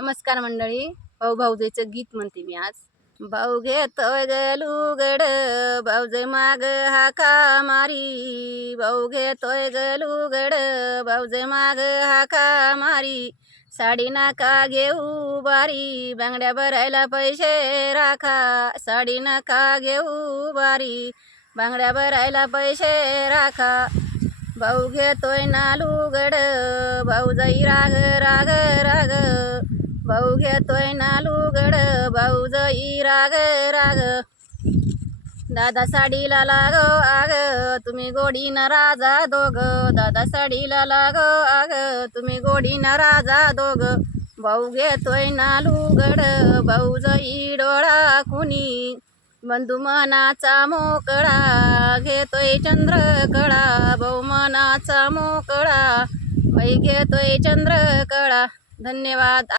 नमस्कार मंडळी. भाऊ भाऊजेचं गीत म्हणते मी आज. भाऊ घेतोय गलुगड, भाऊजे माग हाका मारी. भाऊ घेतोय गलुगड, भाऊजे माग हाका मारी. साडी नाका घेऊ बारी, बांगड्या भरायला पैसे राखा. साडी नाका घेऊ बारी, बांगड्या भरायला पैसे राखा. भाऊ घेतोय नालुगड, भाऊ जाई राग राग राग. भाऊ घेतोय नालुगड, भाऊ जाई राग राग. दादा साडीला लागो आग, तुम्ही गोडी न राजा दोघ. दादा साडीला लागो आग, तुम्ही गोडी न राजा दोघ. भाऊ घेतोय नालुगड, भाऊ जाई डोळा कुणी. बंधू मनाचा मोकळा, घेतोय चंद्रकळा. भाऊ मनाचा मोकळा, बाई घेतोय चंद्रकळा. धन्यवाद.